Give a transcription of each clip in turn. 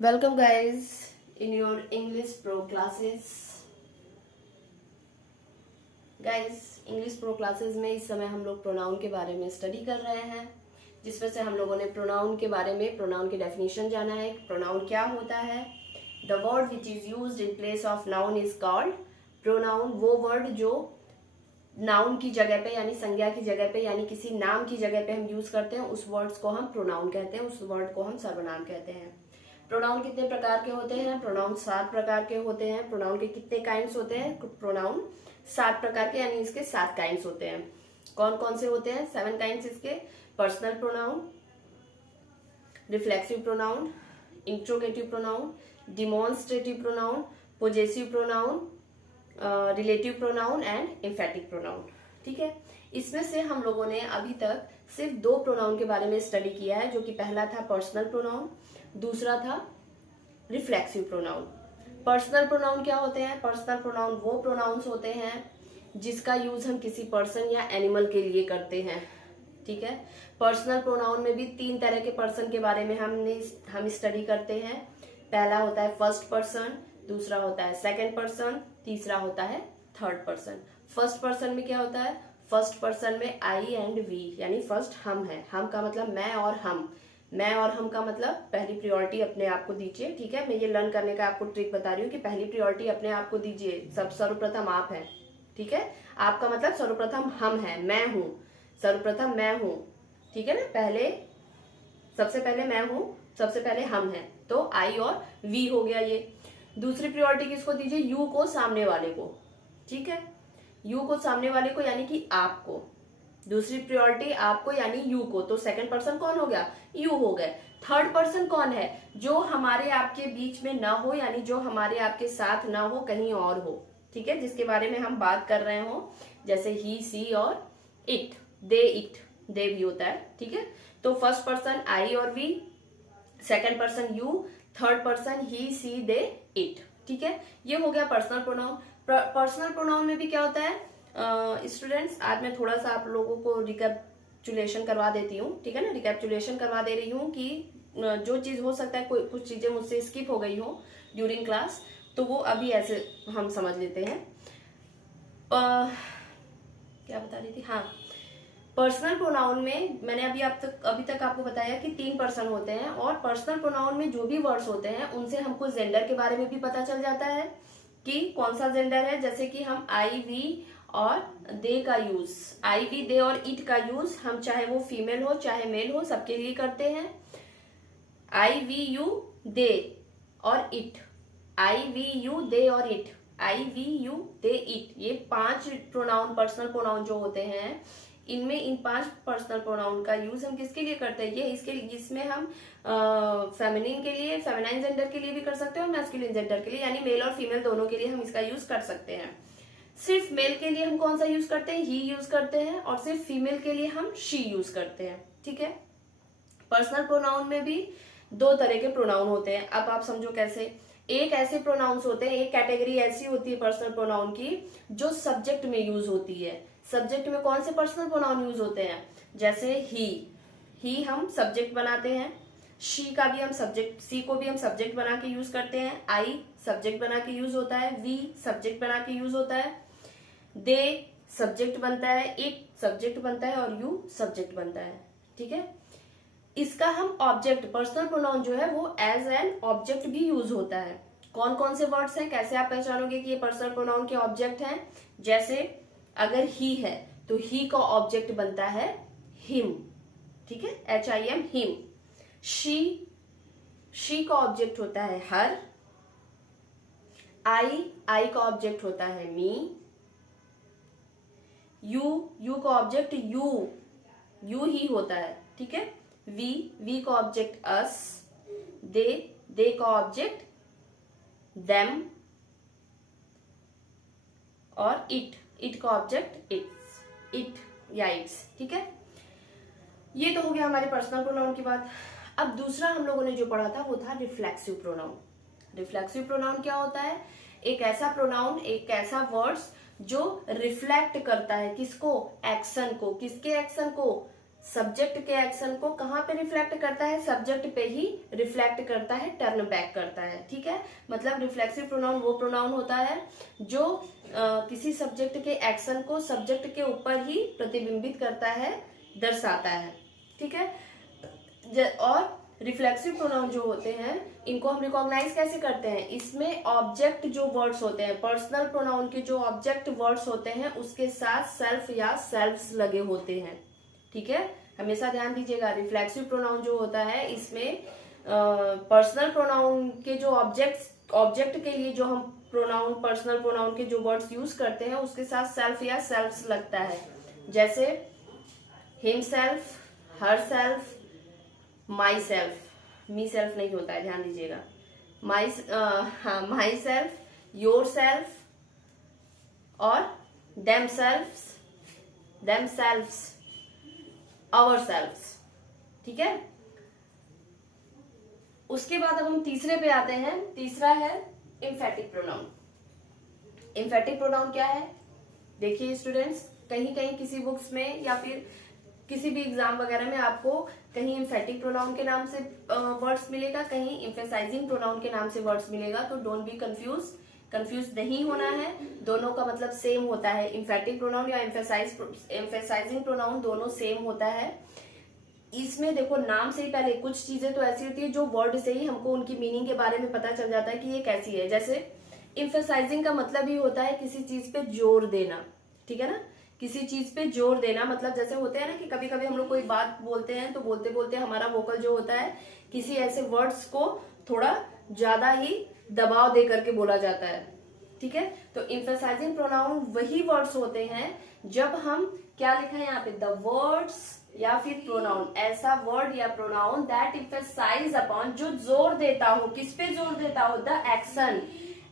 Welcome guys in your English Pro classes. Guys, English pro classes में इस समय हम लोग प्रोनाउन के बारे में स्टडी कर रहे हैं, जिसमें से हम लोगों ने प्रोनाउन के बारे में प्रोनाउन की डेफिनेशन जाना है। प्रोनाउन क्या होता है? The word which is used in place of noun is called pronoun. वो वर्ड जो नाउन की जगह पे यानी संज्ञा की जगह पे यानी किसी नाम की जगह पे हम यूज करते हैं, उस वर्ड्स को हम प्रोनाउन कहते हैं, उस वर्ड को हम सर्वनाम कहते हैं। प्रोनाउन कितने प्रकार के होते हैं? प्रोनाउन 7 प्रकार के होते हैं। प्रोनाउन के कितने काइंड्स होते हैं? प्रोनाउन 7 प्रकार के, यानी इसके 7 काइंड्स होते हैं। कौन कौन से होते हैं? 7 काइंड्स इसके। Personal pronoun, reflexive pronoun, interrogative pronoun, demonstrative pronoun, possessive pronoun, relative pronoun and emphatic pronoun. ठीक है, इसमें से हम लोगों ने अभी तक सिर्फ 2 प्रोनाउन के बारे में स्टडी किया है, जो कि पहला था पर्सनल प्रोनाउन, दूसरा था रिफ्लेक्सिव प्रोनाउन। पर्सनल प्रोनाउन क्या होते हैं? पर्सनल प्रोनाउन वो प्रोनाउंस होते हैं जिसका यूज हम किसी पर्सन या एनिमल के लिए करते हैं। ठीक है, पर्सनल प्रोनाउन में भी 3 तरह के पर्सन के बारे में हम स्टडी करते हैं। पहला होता है फर्स्ट पर्सन, दूसरा होता है सेकंड पर्सन, तीसरा होता है थर्ड पर्सन। फर्स्ट पर्सन में क्या होता है? फर्स्ट पर्सन में आई एंड वी, यानी फर्स्ट हम है। हम का मतलब मैं और हम। मैं और हम का मतलब पहली प्रायोरिटी अपने आप को दीजिए। ठीक है, मैं ये लर्न करने का आपको ट्रिक बता रही हूँ कि पहली प्रायोरिटी अपने आप को दीजिए। सर्वप्रथम आप है। ठीक है, आपका मतलब सर्वप्रथम हम है, मैं हूँ, सर्वप्रथम मैं हूँ। ठीक है ना, पहले सबसे पहले मैं हूँ, सबसे पहले हम है, तो आई और वी हो गया ये। दूसरी प्रायोरिटी किसको दीजिए? यू को, सामने वाले को। ठीक है, यू को सामने वाले को, यानी कि आपको। दूसरी प्रायोरिटी आपको यानी यू को, तो सेकंड पर्सन कौन हो गया? यू हो गए। थर्ड पर्सन कौन है? जो हमारे आपके बीच में ना हो, यानी जो हमारे आपके साथ ना हो, कहीं और हो। ठीक है, जिसके बारे में हम बात कर रहे हो, जैसे ही, सी और इट, दे, इट, दे भी होता है। ठीक है, तो फर्स्ट पर्सन आई और we, second person you, third person he, she, they, it. ठीक है, ये हो गया पर्सनल प्रोनाउन। पर्सनल प्रोनाउन में भी क्या होता है स्टूडेंट्स? आज मैं थोड़ा सा आप लोगों को रिकैप्चुलेशन करवा देती हूँ। ठीक है ना, रिकैप्चुलेशन करवा दे रही हूँ कि जो चीज हो सकता है कोई कुछ चीजें मुझसे स्किप हो गई हो ड्यूरिंग क्लास, तो वो अभी ऐसे हम समझ लेते हैं। क्या बता रही थी? हाँ, पर्सनल प्रोनाउन में मैंने अभी तक आपको बताया कि 3 पर्सन होते हैं, और पर्सनल प्रोनाउन में जो भी वर्ड्स होते हैं उनसे हमको जेंडर के बारे में भी पता चल जाता है कि कौन सा जेंडर है। जैसे कि हम आई, वी और दे का यूज, आई, वी, दे और इट का यूज हम चाहे वो फीमेल हो चाहे मेल हो, सबके लिए करते हैं। आई, वी, यू, दे और it, I, we, you, they और it, I, we, you, they, it, ये 5 प्रोनाउन, पर्सनल प्रोनाउन जो होते हैं, इनमें इन 5 पर्सनल प्रोनाउन का यूज हम किसके लिए करते हैं? ये इसके लिए, इसमें हम फेमिनिन के लिए, फेमिनाइन जेंडर के लिए भी कर सकते हैं और मैस्कुलिन जेंडर के लिए, यानी मेल और फीमेल दोनों के लिए हम इसका यूज कर सकते हैं। सिर्फ मेल के लिए हम कौन सा यूज करते हैं? ही यूज करते हैं, और सिर्फ फीमेल के लिए हम शी यूज करते हैं। ठीक है, पर्सनल प्रोनाउन में भी 2 तरह के प्रोनाउन होते हैं। अब आप समझो कैसे। एक ऐसे प्रोनाउंस होते हैं, एक कैटेगरी ऐसी होती है पर्सनल प्रोनाउन की जो सब्जेक्ट में यूज होती है। सब्जेक्ट में कौन से पर्सनल प्रोनाउन यूज होते हैं? जैसे ही हम सब्जेक्ट बनाते हैं, शी का भी हम सब्जेक्ट, सी को भी हम सब्जेक्ट बना के यूज करते हैं, आई सब्जेक्ट बना के यूज होता है, वी सब्जेक्ट बना के यूज होता है, दे सब्जेक्ट बनता है, इट सब्जेक्ट बनता है और यू सब्जेक्ट बनता है। ठीक है, इसका हम ऑब्जेक्ट, पर्सनल प्रोनाउन जो है वो एज एन ऑब्जेक्ट भी यूज होता है। कौन कौन से वर्ड्स हैं, कैसे आप पहचानोगे कि ये पर्सनल प्रोनाउन के ऑब्जेक्ट हैं? जैसे अगर ही है तो ही का ऑब्जेक्ट बनता है हिम। ठीक है, HIM, हिम। शी का ऑब्जेक्ट होता है हर। आई का ऑब्जेक्ट होता है मी। यू का ऑब्जेक्ट यू ही होता है। ठीक है, वी का ऑब्जेक्ट अस। दे का ऑब्जेक्ट देम, और इट का ऑब्जेक्ट इट या इट्स। ठीक है, ये तो हो गया हमारे पर्सनल प्रोनाउन की बात। अब दूसरा हम लोगों ने जो पढ़ा था वो था रिफ्लेक्सिव प्रोनाउन। रिफ्लेक्सिव प्रोनाउन क्या होता है? एक ऐसा प्रोनाउन, एक ऐसा वर्ड्स जो रिफ्लेक्ट करता है किसको? एक्शन को। किसके एक्शन को? सब्जेक्ट के एक्शन को कहाँ पे रिफ्लेक्ट करता है, सब्जेक्ट पे ही रिफ्लेक्ट करता है, टर्न बैक करता है। ठीक है, मतलब रिफ्लेक्सिव प्रोनाउन वो प्रोनाउन होता है जो किसी सब्जेक्ट के एक्शन को सब्जेक्ट के ऊपर ही प्रतिबिंबित करता है, दर्शाता है। ठीक है, और रिफ्लेक्सिव प्रोनाउन जो होते हैं इनको हम रिकॉग्नाइज कैसे करते हैं, इसमें ऑब्जेक्ट जो वर्ड्स होते हैं, पर्सनल प्रोनाउन के जो ऑब्जेक्ट वर्ड्स होते हैं उसके साथ सेल्फ या सेल्फ्स लगे होते हैं। ठीक है, हमेशा ध्यान दीजिएगा, रिफ्लेक्सिव प्रोनाउन जो होता है इसमें पर्सनल प्रोनाउन के जो ऑब्जेक्ट के लिए जो हम प्रोनाउन, पर्सनल प्रोनाउन के जो वर्ड्स यूज करते हैं उसके साथ सेल्फ या सेल्फ्स लगता है। जैसे himself, herself, my self, me self नहीं होता है, ध्यान दीजिएगा। माई सेल्फ, योर सेल्फ और देम सेल्फ्स, आवर सेल्फ्स। ठीक है, उसके बाद अब हम तीसरे पे आते हैं। तीसरा है एम्फेटिक प्रोनाउन। एम्फेटिक प्रोनाउन क्या है, देखिए स्टूडेंट्स, कहीं कहीं किसी बुक्स में या फिर किसी भी एग्जाम वगैरह में आपको कहीं एम्फेटिक प्रोनाउन के नाम से वर्ड्स मिलेगा, कहीं एम्फेसाइजिंग प्रोनाउन के नाम से वर्ड्स मिलेगा। तो डोंट बी कंफ्यूज नहीं होना है, दोनों का मतलब सेम होता है। एम्फेटिक प्रोनाउन या एम्फेसाइजिंग प्रोनाउन दोनों सेम होता है। इसमें देखो नाम से ही पहले कुछ चीजें तो ऐसी होती है जो वर्ड से ही हमको उनकी मीनिंग के बारे में पता चल जाता है कि ये कैसी है। जैसे एम्फेसाइजिंग का मतलब ही होता है किसी चीज पे जोर देना। ठीक है ना, किसी चीज पे जोर देना, मतलब जैसे होते हैं ना कि कभी कभी हम लोग कोई बात बोलते हैं तो बोलते बोलते हमारा वोकल जो होता है किसी ऐसे वर्ड्स को थोड़ा ज्यादा ही दबाव दे करके बोला जाता है। ठीक है, तो एम्फेसाइजिंग प्रोनाउन वही वर्ड्स होते हैं जब हम, क्या लिखा है यहाँ पे, द वर्ड्स या फिर प्रोनाउन, ऐसा वर्ड या प्रोनाउन दैट एम्फेसाइज अपॉन, जो जोर देता हो, किस पे जोर देता हो, द एक्शन,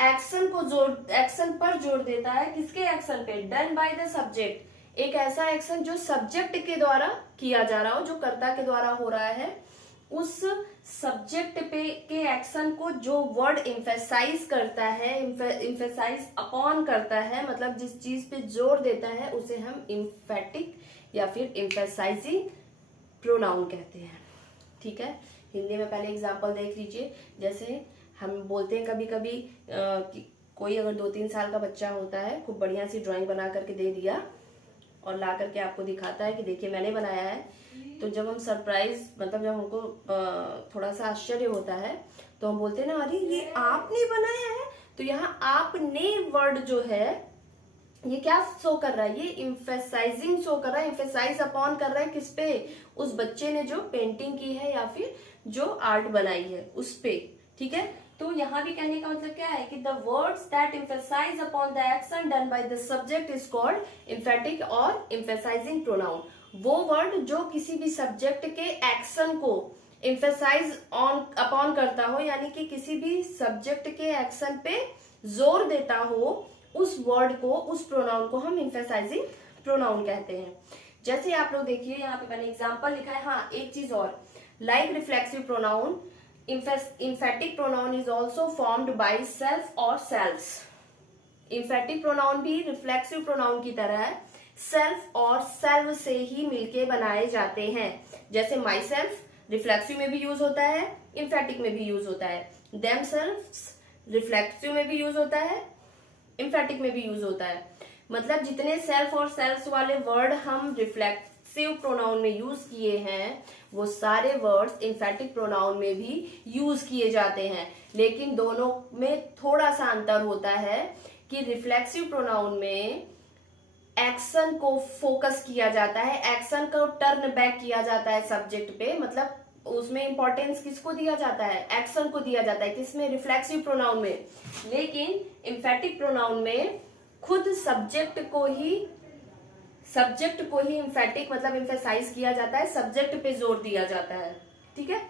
एक्शन पर जोर देता है। किसके एक्शन पे, डन बाय द सब्जेक्ट, एक ऐसा एक्शन जो सब्जेक्ट के द्वारा किया जा रहा हो, जो कर्ता के द्वारा हो रहा है, उस सब्जेक्ट पे के एक्शन को जो वर्ड एम्फेसाइज करता है, एम्फेसाइज अपॉन करता है, मतलब जिस चीज पे जोर देता है उसे हम एम्फेटिक या फिर एम्फेसाइजिंग प्रोनाउन कहते हैं। ठीक है, हिंदी में पहले एग्जांपल देख लीजिए। जैसे हम बोलते हैं कभी कभी कोई अगर 2-3 साल का बच्चा होता है, खूब बढ़िया सी ड्राइंग बना करके दे दिया और ला करके आपको दिखाता है कि देखिए मैंने बनाया है, तो जब हम सरप्राइज, मतलब जब हमको थोड़ा सा आश्चर्य होता है तो हम बोलते हैं ना, अरे ये आपने बनाया है। तो यहाँ आपने वर्ड जो है ये क्या शो कर रहा है, ये एम्फेसाइजिंग शो कर रहा है, एम्फेसाइज अपॉन कर रहा है किस पे, उस बच्चे ने जो पेंटिंग की है या फिर जो आर्ट बनाई है उस पे। ठीक है, तो यहाँ भी कहने का मतलब क्या है कि the words that emphasize upon the action done by the subject is called emphatic और एम्फेसाइजिंग प्रोनाउन। वो वर्ड जो किसी भी सब्जेक्ट के एक्शन को एम्फेसाइज अपॉन करता हो, यानी कि किसी भी सब्जेक्ट के एक्शन पे जोर देता हो, उस वर्ड को, उस प्रोनाउन को हम एम्फेसाइजिंग प्रोनाउन कहते हैं। जैसे आप लोग देखिए यहाँ पे मैंने एग्जांपल लिखा है। हाँ, एक चीज और, like reflexive pronoun, emphatic pronoun is also formed by self और selves। emphatic pronoun भी reflexive pronoun की तरह है, self और self से ही मिलके बनाए जाते हैं। जैसे myself reflexive में भी यूज होता है, emphatic में भी यूज होता है, themselves reflexive में भी यूज होता है, emphatic में भी यूज होता है। मतलब जितने self और selves वाले वर्ड हम रिफ्लेक्सिव प्रोनाउन में यूज किए हैं वो सारे वर्ड्स एम्फेटिक प्रोनाउन में भी यूज किए जाते हैं, लेकिन दोनों में थोड़ा सा अंतर होता है कि रिफ्लेक्सिव प्रोनाउन में एक्शन को फोकस किया जाता है, एक्शन को टर्न बैक किया जाता है सब्जेक्ट पे, मतलब उसमें इंपॉर्टेंस किसको दिया जाता है, एक्शन को दिया जाता है, किसमें, रिफ्लेक्सिव प्रोनाउन में। लेकिन एम्फेटिक प्रोनाउन में खुद सब्जेक्ट को ही एम्फेटिक मतलब एम्फेसाइज किया जाता है, सब्जेक्ट पे जोर दिया जाता है। ठीक है,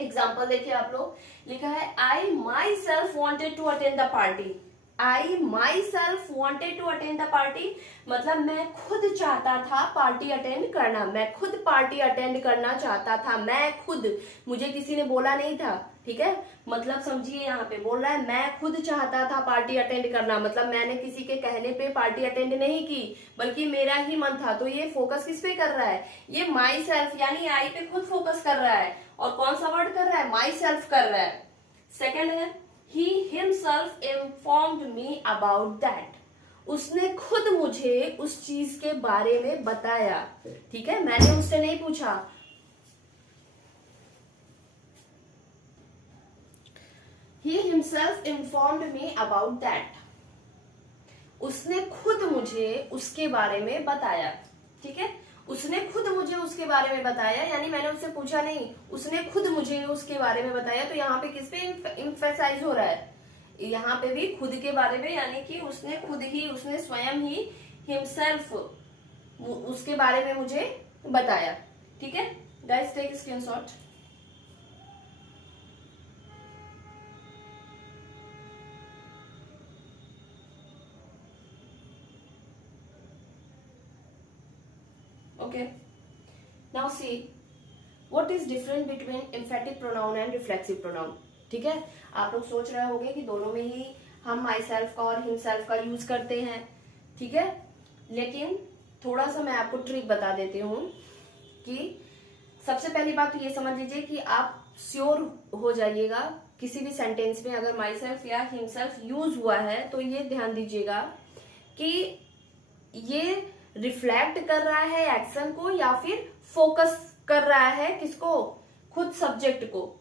एग्जांपल देखिए आप लोग, लिखा है I myself wanted to attend the party. I myself wanted to attend the party मतलब मैं खुद चाहता था पार्टी अटेंड करना, मैं खुद पार्टी अटेंड करना चाहता था, मैं खुद, मुझे किसी ने बोला नहीं था, ठीक है, मतलब समझिए यहाँ पे बोल रहा है मैं खुद चाहता था पार्टी अटेंड करना, मतलब मैंने किसी के कहने पे पार्टी अटेंड नहीं की, बल्कि मेरा ही मन था। तो ये फोकस किस पे कर रहा है, ये माई सेल्फ यानी आई पे खुद फोकस कर रहा है। और कौन सा वर्ड कर रहा है, माई सेल्फ कर रहा है। सेकेंड है he himself informed me about that, उसने खुद मुझे उस चीज के बारे में बताया। ठीक है, मैंने उससे नहीं पूछा। He himself informed me about that. उसने खुद मुझे उसके बारे में बताया। ठीक है, उसने खुद मुझे उसके बारे में बताया, यानी मैंने उससे पूछा नहीं, उसने खुद मुझे उसके बारे में बताया। तो यहाँ पे किस पे इम्फेसाइज हो रहा है, यहाँ पे भी खुद के बारे में, यानी कि उसने खुद ही, उसने स्वयं ही हिमसेल्फ उसके बारे में मुझे बताया। ठीक है guys, take screenshot. Okay, now see what is different between emphatic pronoun and reflexive pronoun. ठीक है, आप लोग सोच रहे होंगे कि दोनों में ही हम माई सेल्फ का और हिमसेल्फ का यूज करते हैं। ठीक है, लेकिन थोड़ा सा मैं आपको ट्रिक बता देती हूँ कि सबसे पहली बात तो ये समझ लीजिए कि आप श्योर हो जाइएगा किसी भी सेंटेंस में अगर माई सेल्फ या हिमसेल्फ यूज हुआ है तो ये ध्यान दीजिएगा कि ये रिफ्लेक्ट कर रहा है एक्शन को या फिर फोकस कर रहा है किसको, खुद सब्जेक्ट को।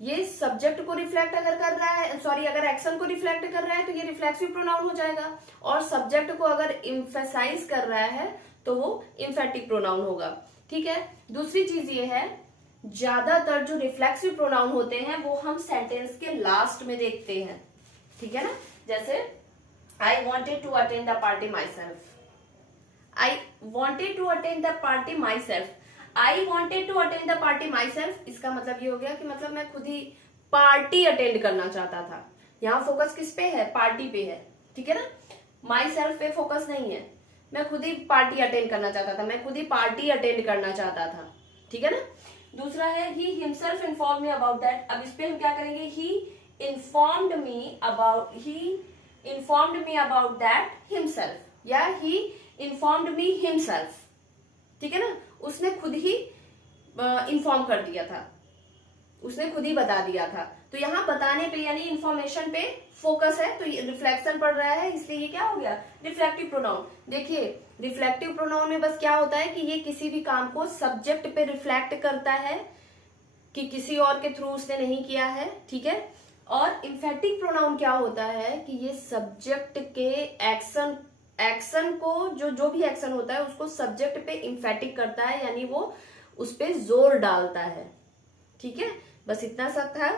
ये सब्जेक्ट को रिफ्लेक्ट अगर कर रहा है, सॉरी अगर एक्शन को रिफ्लेक्ट कर रहा है तो ये रिफ्लेक्सिव प्रोनाउन हो जाएगा, और सब्जेक्ट को अगर इम्फेसाइज कर रहा है तो वो इम्फेटिक प्रोनाउन होगा। ठीक है, दूसरी चीज ये है, ज्यादातर जो रिफ्लेक्सिव प्रोनाउन होते हैं वो हम सेंटेंस के लास्ट में देखते हैं। ठीक है ना, जैसे I wanted to attend the party myself, I wanted to attend the party myself. I wanted to attend the party myself. इसका मतलब ये हो गया कि मतलब मैं खुद ही पार्टी अटेंड करना चाहता था। यहाँ फोकस किस पे है, पार्टी पे है। ठीक है ना, माई सेल्फ पे फोकस नहीं है, मैं खुद ही पार्टी अटेंड करना चाहता था, मैं खुद ही पार्टी अटेंड करना चाहता था। ठीक है ना, दूसरा है he himself inform me about that. अब इस पे हम क्या करेंगे, he informed me about that himself, या ही इन्फॉर्म्ड मी हिमसेल्फ। ठीक है ना, उसने खुद ही इन्फॉर्म कर दिया था, उसने खुद ही बता दिया था। तो यहाँ बताने पे यानी इंफॉर्मेशन पे फोकस है, तो रिफ्लेक्शन पड़ रहा है, इसलिए ये क्या हो गया, रिफ्लेक्टिव प्रोनाउन। देखिए रिफ्लेक्टिव प्रोनाउन में बस क्या होता है कि ये किसी भी काम को सब्जेक्ट पे रिफ्लेक्ट करता है कि किसी और के थ्रू उसने नहीं किया है। ठीक है, और इम्फेटिक प्रोनाउन क्या होता है कि ये सब्जेक्ट के एक्शन को जो भी एक्शन होता है उसको सब्जेक्ट पे इम्फेटिक करता है, यानी वो उस पे जोर डालता है। ठीक है, बस इतना सा था।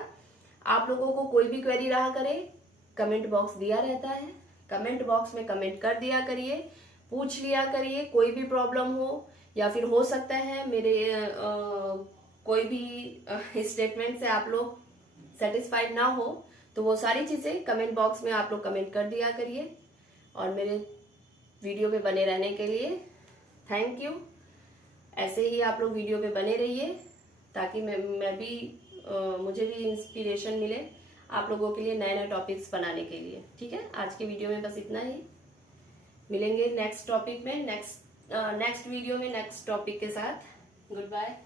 आप लोगों को कोई भी क्वेरी रहा करे, कमेंट बॉक्स दिया रहता है, कमेंट बॉक्स में कमेंट कर दिया करिए, पूछ लिया करिए, कोई भी प्रॉब्लम हो, या फिर हो सकता है मेरे कोई भी स्टेटमेंट से आप लोग सेटिस्फाइड ना हो, तो वो सारी चीजें कमेंट बॉक्स में आप लोग कमेंट कर दिया करिए। और मेरे वीडियो पे बने रहने के लिए थैंक यू। ऐसे ही आप लोग वीडियो पे बने रहिए ताकि मैं भी मुझे भी इंस्पिरेशन मिले आप लोगों के लिए नए नए टॉपिक्स बनाने के लिए। ठीक है, आज के वीडियो में बस इतना ही। मिलेंगे नेक्स्ट टॉपिक में, नेक्स्ट वीडियो में नेक्स्ट टॉपिक के साथ। Good bye.